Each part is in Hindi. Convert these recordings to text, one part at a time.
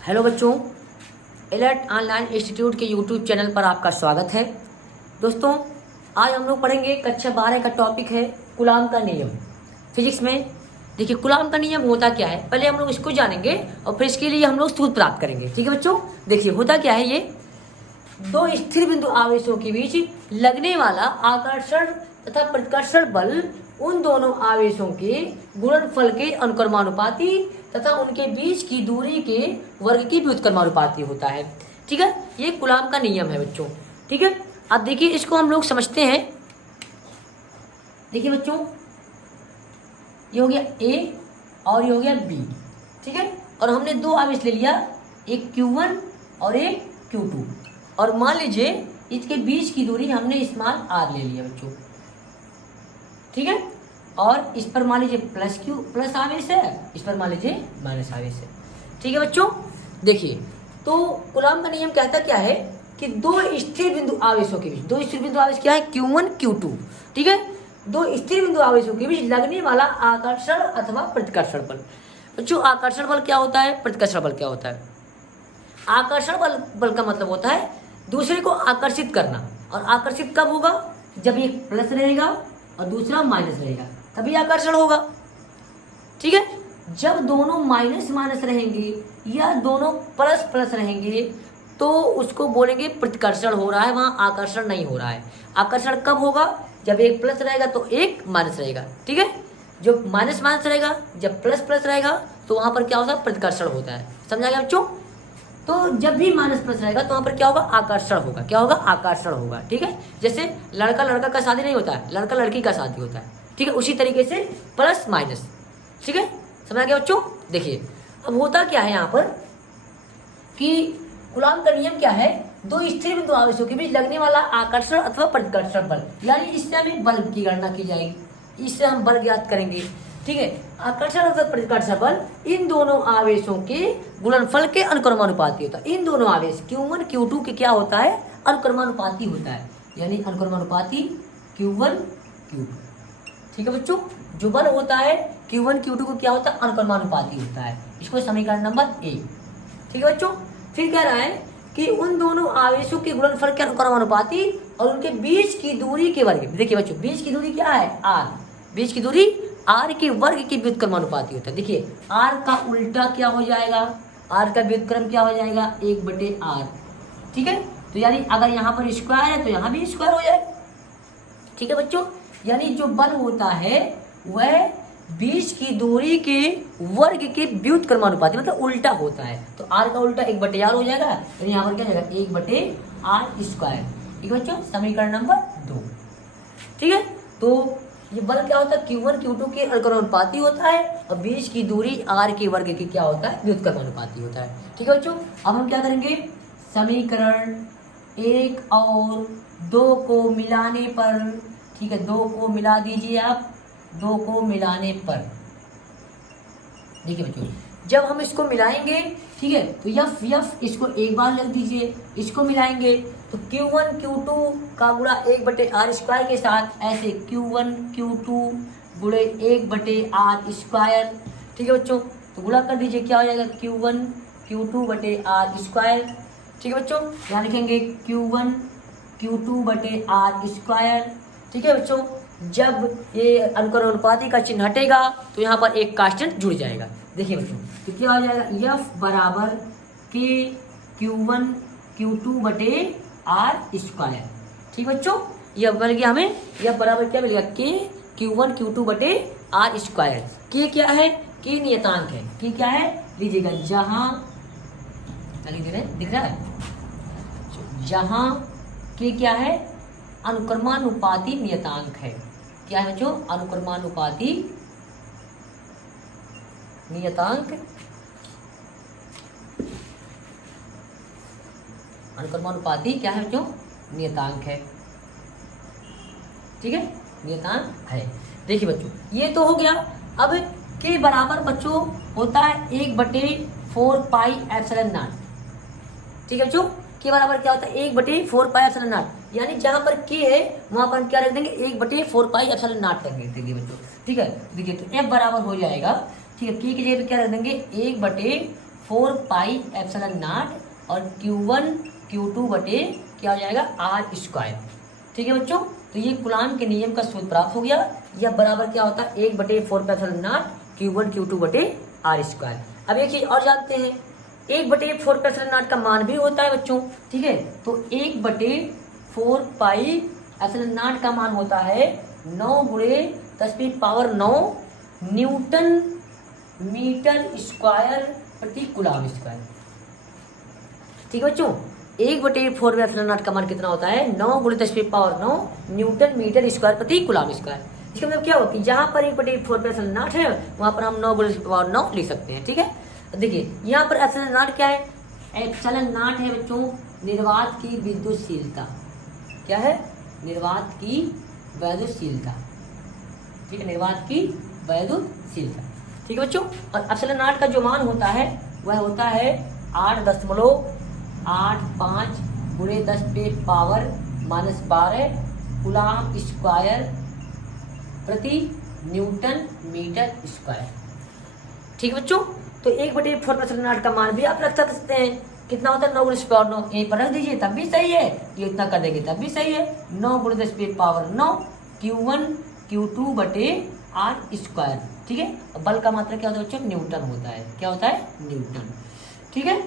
हेलो बच्चों, एलर्ट ऑनलाइन इंस्टीट्यूट के यूट्यूब चैनल पर आपका स्वागत है। दोस्तों, आज हम लोग पढ़ेंगे कक्षा 12 का टॉपिक है कूलॉम का नियम। फिजिक्स में देखिए कूलॉम का नियम होता क्या है, पहले हम लोग इसको जानेंगे और फिर इसके लिए हम लोग सूत्र प्राप्त करेंगे। ठीक है बच्चों, देखिए होता क्या है, ये दो स्थिर बिंदु आवेशों के बीच लगने वाला आकर्षण तथा प्रतिकर्षण बल उन दोनों आवेशों के गुणनफल के अनुक्रमानुपाती तथा उनके बीच की दूरी के वर्ग की व्युत्क्रमानुपाती होता है। ठीक है, ये कूलॉम का नियम है बच्चों। ठीक है, अब देखिए इसको हम लोग समझते हैं। देखिए बच्चों, ये हो गया ए और ये हो गया बी। ठीक है, और हमने दो आवेश ले लिया, एक Q1 और एक Q2, और मान लीजिए इसके बीच की दूरी हमने स्मॉल r ले लिया बच्चों। ठीक है, और इस पर मान लीजिए प्लस आवेश है, इस पर मान लीजिए माइनस आवेश है। ठीक है बच्चों, देखिए तो कूलॉम का नियम कहता क्या है कि दो स्थिर बिंदु आवेशों के बीच, दो स्थिर बिंदु आवेश क्या है, Q1 Q2। ठीक है, दो स्थिर बिंदु आवेशों के बीच लगने वाला आकर्षण अथवा प्रतिकर्षण बल। बच्चों, आकर्षण बल क्या होता है, प्रतिकर्षण बल क्या होता है? आकर्षण बल का मतलब होता है दूसरे को आकर्षित करना, और आकर्षित कब होगा, जब एक प्लस रहेगा और दूसरा माइनस रहेगा, तभी आकर्षण होगा। ठीक है, जब दोनों माइनस माइनस रहेंगे या दोनों प्लस प्लस रहेंगे तो उसको बोलेंगे प्रतिकर्षण हो रहा है, वहां आकर्षण नहीं हो रहा है। आकर्षण कब होगा, जब एक प्लस रहेगा तो एक माइनस रहेगा। ठीक है, जो माइनस माइनस रहेगा, जब प्लस प्लस रहेगा तो वहां पर क्या होता है, प्रतिकर्षण होता है। समझा गया बच्चों? तो जब भी माइनस प्लस रहेगा तो वहां पर क्या होगा, आकर्षण होगा। क्या होगा, आकर्षण होगा। ठीक है, जैसे लड़का लड़का का शादी नहीं होता है, लड़का लड़की का शादी होता है। ठीक है, उसी तरीके से प्लस माइनस। ठीक है, समझ गया बच्चों? देखिए अब होता क्या है यहाँ पर कि कूलॉम का नियम क्या है, दो स्थिर बिंदु आवेशों के बीच लगने वाला आकर्षण अथवा प्रतिकर्षण बल, यानी इससे हमें बल की गणना की जाएगी, इससे हम बल ज्ञात करेंगे। ठीक है, आकर्षण अथवा प्रतिकर्षण बल इन दोनों आवेशों के गुणनफल के अनुक्रमानुपाती होता है। इन दोनों आवेश Q1 Q2 के क्या होता है, अनुक्रमानुपाती होता है, यानी अनुक्रमानुपाती Q1 Q2। ठीक है बच्चों, जो बल होता है Q1 Q2 को क्या होता है, अनुक्रमानुपाती होता है। इसको समीकरण नंबर 1। ठीक है बच्चों, फिर कह रहा है कि उन दोनों आवेशों के गुणनफल के अनुक्रमानुपाती और उनके बीच की दूरी के वर्ग। देखिए बच्चों, बीच की दूरी क्या है, r। बीच की दूरी r के वर्ग के व्युत्क्रमानुपाती होता है। देखिए r का उल्टा क्या हो जाएगा, r का व्युत्क्रम क्या हो जाएगा, 1/r। ठीक है, तो यानी अगर यहाँ पर स्क्वायर है तो यहाँ भी स्क्वायर हो जाए। ठीक है बच्चों, यानी जो बल होता है वह बीच की दूरी के वर्ग के व्युत्क्रमानुपाती, मतलब उल्टा होता है। तो r का उल्टा 1/r हो जाएगा, तो यहाँ पर क्या हो जाएगा, 1/r स्क्वायर। ठीक है बच्चों, समीकरण नंबर 2। ठीक है, तो ये बल क्या होता है, Q1 Q2 के अनुक्रमानुपाती होता है, और बीच की दूरी r के वर्ग की क्या होता है, व्युत्क्रमानुपाती होता है। ठीक है बच्चों, अब हम क्या करेंगे, समीकरण 1 और 2 को मिलाने पर, ठीक है 2 को मिला दीजिए आप, 2 को मिलाने पर देखिए बच्चों, जब हम इसको मिलाएंगे, ठीक है, तो यफ इसको एक बार लिख दीजिए, इसको मिलाएंगे तो Q1 Q2 का गुणा 1/r स्क्वायर के साथ ऐसे Q1 Q2 गुणे 1/r स्क्वायर। ठीक है बच्चों, तो गुणा कर दीजिए, क्या हो जाएगा, Q1 Q2/r स्क्वायर। ठीक है बच्चों, यहाँ लिखेंगे Q1 Q2/r स्क्वायर। ठीक है बच्चों, जब ये अनुक्रमानुपाती का चिन्ह हटेगा तो यहाँ पर एक कांस्टेंट जुड़ जाएगा। देखिए बच्चों, तो क्या हो जाएगा, F बराबर के Q1 Q2/r स्क्वायर। ठीक बच्चों, यह बन गया हमें, यह बराबर क्या मिलेगा, के Q1 Q2/r स्क्वायर। के क्या है, के नियतांक है। के क्या है, लीजिएगा, जहां दिख रहा है, जहां के क्या है, अनुक्रमानुपाती नियतांक है। क्या है जो, अनुक्रमानुपाती नियतांक, अनुक्रमानुपाती क्या है जो, नियतांक है। ठीक है, नियतांक है। देखिए बच्चों, ये तो हो गया। अब के बराबर बच्चों होता है 1/4πε0। ठीक है बच्चों, के बराबर क्या होता है, 1/4πε0, यानी जहां पर के है वहां पर क्या रख देंगे, 1/4πε0 रख देंगे बच्चों। ठीक है, देखिए तो F बराबर हो जाएगा, ठीक है, के की जगह पे क्या रख देंगे, 1/4 4 पाई एप्सिलॉन नॉट और Q1 Q2 बटे क्या हो जाएगा R स्क्वायर। ठीक है बच्चों, तो ये कूलाम के नियम का सूत्र प्राप्त हो गया। यह बराबर क्या होता है 1 बटे 4 pi epsilon not Q1 Q2 बटे R स्क्वायर। अब एक चीज और जानते हैं, 1 बटे 4 पाई एप्सिलॉन नॉट का मान भी होता है बच्चों। ठीक है, तो 1 बटे 4 पाई एप्सिलॉन नॉट का मान होता है 9 गुणे 10⁻9 न्यूटन मीटर स्क्वायर प्रति कूलाम स्क्वायर। ठीक है बच्चों, 1 बटे 4 पाई एप्सिलॉन नॉट का मान कितना होता है 9 गुणे 10⁻9 न्यूटन मीटर स्क्वायर प्रति कूलाम स्क्वायर। इसका मतलब क्या हो कि जहां पर 1 बटे 4 पाई एप्सिलॉन नॉट है वहां पर हम 9 गुणे 10⁻9 लिख सकते हैं। ठीक है, देखिए यहाँ पर एप्सिलॉन नॉट क्या है, एप्सिलॉन नॉट है बच्चों निर्वात की विद्युतशीलता। क्या है, निर्वात की वैद्युतशीलता। ठीक है, निर्वात की वैद्युतशीलता। ठीक है बच्चों, और एप्सिलॉन नॉट का जो मान होता है वह होता है 8.85 गुणे 10⁻12 कूलाम स्क्वायर प्रति न्यूटन मीटर स्क्वायर। ठीक है बच्चों, तो 1 बटे 4 पाई एप्सिलॉन नॉट का मान भी आप रख सकते हैं, कितना होता है 9 गुणे 10⁻9। यहीं पर रख दीजिए तब भी सही है, ये इतना कर देंगे तब भी सही है। 9 गुणे 10⁻9 Q1 Q2 बटे R स्क्वायर। ठीक है, बल का मात्रा क्या होता है बच्चों, न्यूटन होता है। क्या होता है, न्यूटन। ठीक है,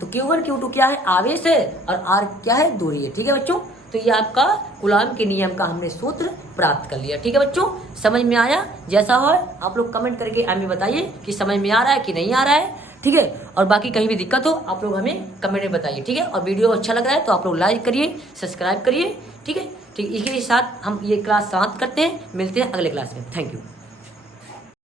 तो Q1 Q2 क्या है, आवेश है, और R क्या है, दूरी है। ठीक है बच्चों, तो ये आपका कूलाम के नियम का हमने सूत्र प्राप्त कर लिया। ठीक है बच्चों, समझ में आया? जैसा हो आप लोग कमेंट करके हमें बताइए कि समझ में आ रहा है कि नहीं आ रहा है। ठीक है, और बाकी कहीं भी दिक्कत हो आप लोग हमें कमेंट में बताइए। ठीक है, और वीडियो अच्छा लग रहा है तो आप लोग लाइक करिए, सब्सक्राइब करिए। ठीक है, ठीक, इसी के साथ हम ये क्लास समाप्त करते हैं, मिलते हैं अगले क्लास में। Thank you.